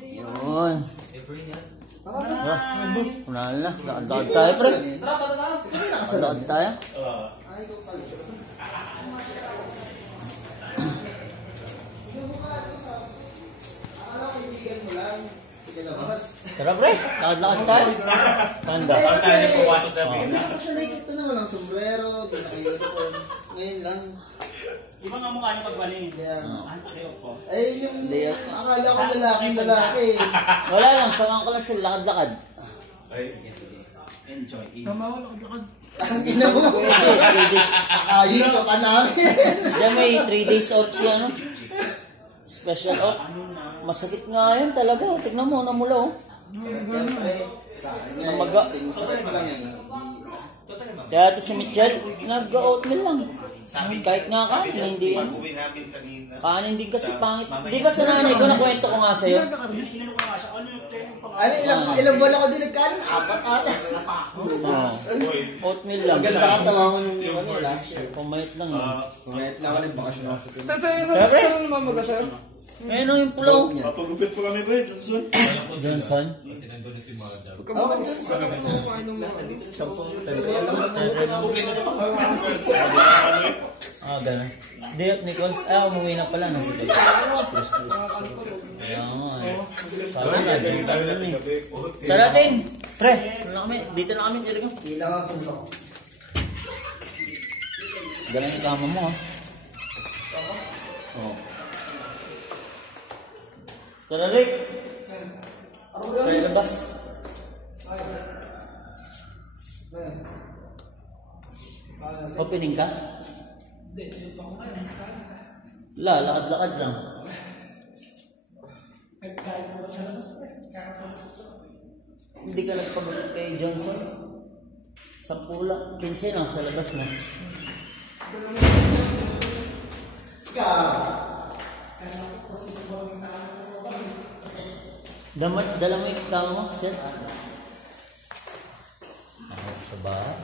Yun. Wala na. Lakad tayo, pre. Lakad tayo. Tara, pre. Lakad tayo. Tanda. Nakita naman ang sombrero, ngayon lang. Iba nga mukha niyo pagbaling. Ay, yung akala ko lalaki. Wala lang. Samahan ko lang sila. Lakad-lakad. Enjoy. Tama ko, lakad. Ang ina mo. 3 days. Ayun ka pa namin. Diyan may 3 days off siya, no? Special off. Masakit nga yun talaga. Tignan mo, namula, oh. Sa kanya, sakit pa lang eh. Kaya ito si Mitchell, nag-oatmeal lang. Kahit nga kanin, hindi yan. Kanin din kasi pangit. Di ba sa nanay ko, nakwento ko nga sa'yo? Ano, ilang buwan ako din nagkanin? 4 ata. Oatmeal lang. Maganda ka tawa ko nung last year. Pumayat lang yun. Pumayat lang ako ng bakasyon ako sa Pilipinas. Saan naman mag-asal? Ayun o yung pulaw. Papagupit po kami, pre, Johnson. Johnson? Oo, Johnson. Ah, gano'n. Di, Nichols, umuwi na pala nang sige. Kaya nga eh. Sabi na, Johnson na eh. Tara, Tin! Pre, dito na kami, Jericho. Ilang ako sa ko. Galang yung kama mo, ha? Oo. Tara, Rick! Tayo labas. Opening ka? Lakad-lakad lang. Hindi ka nagpagulit kay Johnson? 10 lang. 15 lang sa labas na. Dala mo yung tama mo, Chet? Sa bahay?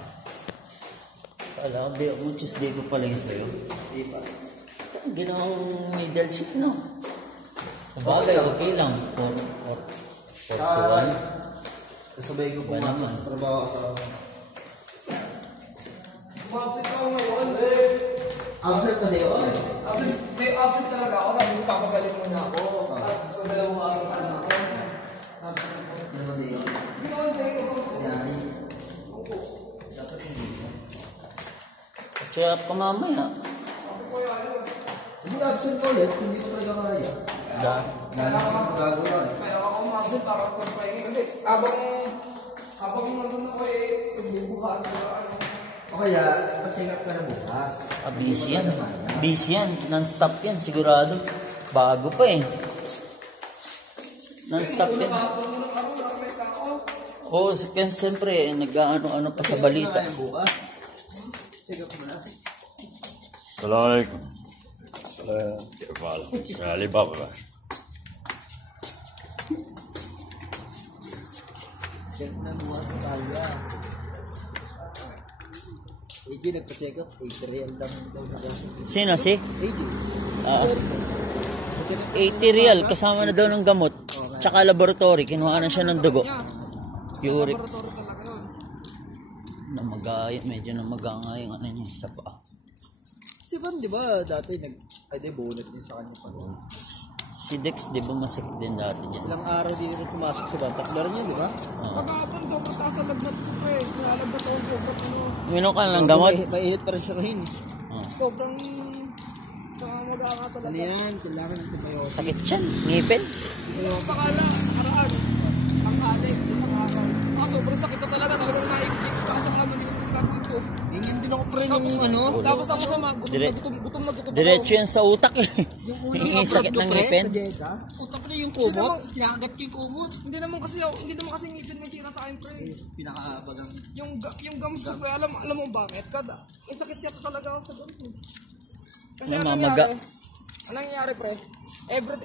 Kala ko, di ako Tuesday pa pala yung sa'yo. Di ba? Ginawang middle shift, no? Sa bagay, okay lang. 4-1. Kasabay ko pumasok sa trabaho sa... Ma-absent ako ngayon. Absent na day ako eh. Absent talaga ako. Sabi ko, papagaling muna ako. At dalawang araw ka na ako. Ano ba day ako? Hindi naman sa'yo. Yari. Check up ka mamaya. Hindi absent ko ulit, hindi ko talaga kaya. Gago lang. Kaya ako ma-absent para pag-pahingi. Kasi habang nandun ako nagbubukaan ko O kaya, pa-check up ka na bukas. Busy yan. Busy yan. Non-stop yan, sigurado. Bago pa eh. Non-stop yan. Oo, siyempre, nag-ano-ano pa sa balita. Bukas. Check up mo na. Assalamualaikum. Saya Alibaba. Check na bukas sa kaya. AJ nagpa-check up. 80 real lang daw na gastos. Sino si? AJ. 80 real, kasama na daw ng gamot. Tsaka laboratory, kinuha na siya ng dugo. Uric. Medyo namaga nga yung ano niya, isa pa. Si Van, di ba, dati bonus din sa kanya pa. Si Dex, di ba masakit din dati dyan? Ilang araw din rin pumasok sa Van. Tatlo rin yun, di ba? Pag-aapon daw mataas ang lagnat ko pre. Nalagbat ako sobrang Minom ka ng gamot? Mainit pa rin siya ngayon. sobrang mag-aaka talaga. Ano yan? Kailangan natin ba yun? Sakit yan, ngipin. Pakala, araan. Ang halik, isang araw. Sobrang sakit na talaga. Talagang maikikikit ako sa mga manilig ng kapit ko. Ganyan din ako pre ng ano. Tapos ako sa mga gutom na gutom. Diretso yan sa utak eh. Yung sakit ng ngipin. Utak pre yung kumot. Kinakagat ko yung kumot. Hindi naman kasi ngipin may sira sa akin pre. Pinakabagang. Yung gums ko pre, alam mo bakit? May sakit yata talaga ako sa gums. Kasi Namamaga. Anong nangyari pre?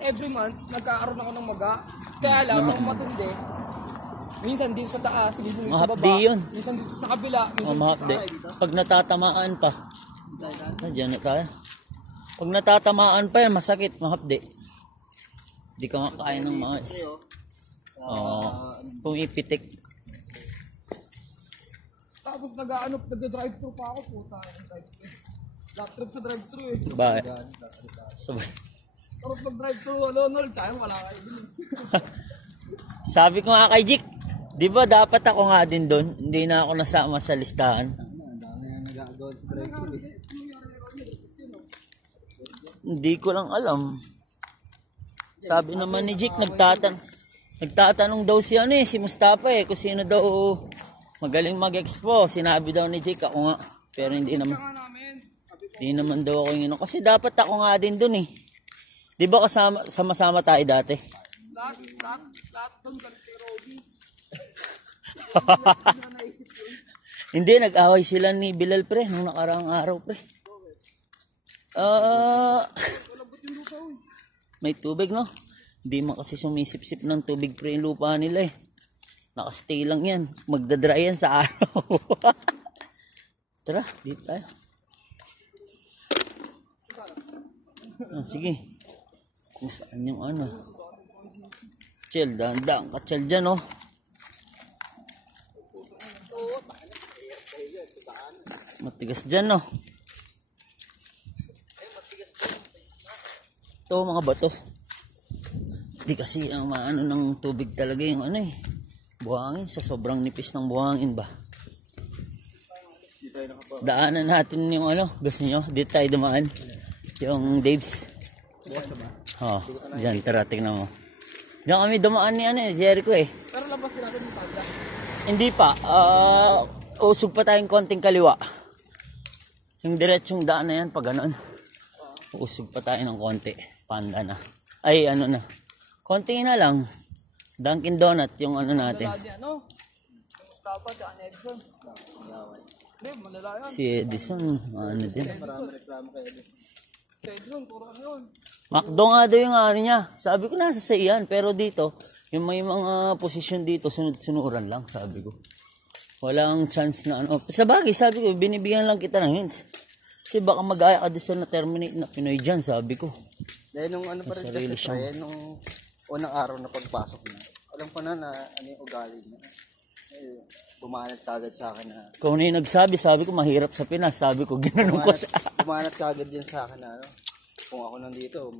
Every month nagkakaroon ako ng maga. Kaya lang ang matindi. Minsan dito sa taas, minsan dito sa baba. Mahapdi yun. Minsan dito sa kabila, minsan Mahapdi. Pag natatamaan pa. Diyan na tayo. Pag natatamaan pa yan, masakit, mahapdi. Hindi ka makain ng mais. Oo. Pumipitik. Tapos nag-drive-thru pa ako, puta. Lap trip sa drive-thru eh. Bakit? Sabay. Tapos mag-drive-thru, tayo wala kayo. Sabi ko nga kay Jik, di ba dapat ako nga din doon? Hindi na ako nasama sa listahan. Ang dami na nag-agaw sa drive-thru eh. Hindi ko lang alam. Sabi naman ni Jik, nagtatanong daw si si Mustafa kung sino daw magaling mag-expo. Sinabi daw ni Jik, ako nga. Pero hindi naman daw ako yung kasi dapat ako nga din doon eh. Di ba sama-sama tayo dati? Lahat doon kay Robby. Hindi, nag-away sila ni Bilal pre nung nakaraang araw pre. May tubig no? Hindi man kasi sumisip-sip ng tubig pre yung lupa nila eh. Nakastay lang yan. Magdadry yan sa araw. Tara, dito tayo. Sige. Kung saan yung Chill, dahan-dahan ka chill dyan Matigas dyan Ito mga bato. Di kasi ang ng tubig talaga yung buhangin sa sobrang nipis ng buhangin ba. Daanan natin yung gusto nyo? Dito tayo dumaan. Yung Dave's. Dyan, tara, tignan mo. Diyan kami dumaan ni Jericho eh. Pero labas din natin yung panda. Hindi pa. Usog pa tayong konting kaliwa. Yung diretsong daan na yan, pag ganon. Usog pa tayo ng konti. Panda na. Ay, na. Konti na lang. Dunkin Donut, yung natin. Yung Mustafa, tsaka Edson. Hindi, malala yan. Si Edison, din. Marami reklamo kay Edison. Si Edson, puro yun. McDo nga daw yung niya. Sabi ko nasa sa iyan. Pero dito, yung may mga posisyon dito, sunod-sunuran lang, sabi ko. Walang chance na Sa bagay, sabi ko, binibigyan lang kita ng hints. Kasi baka mag-aya ka din sa na-terminate na Pinoy dyan, sabi ko. Dahil nung pa rin kasi pre, nung unang araw na pagpasok na, alam ko na yung ugali niya. Bumanat kagad sa akin na... Kung na yung nagsabi, sabi ko mahirap sa Pinas. Sabi ko, ginanong ko sa... Bumanat kagad din sa akin na kung ako nandito,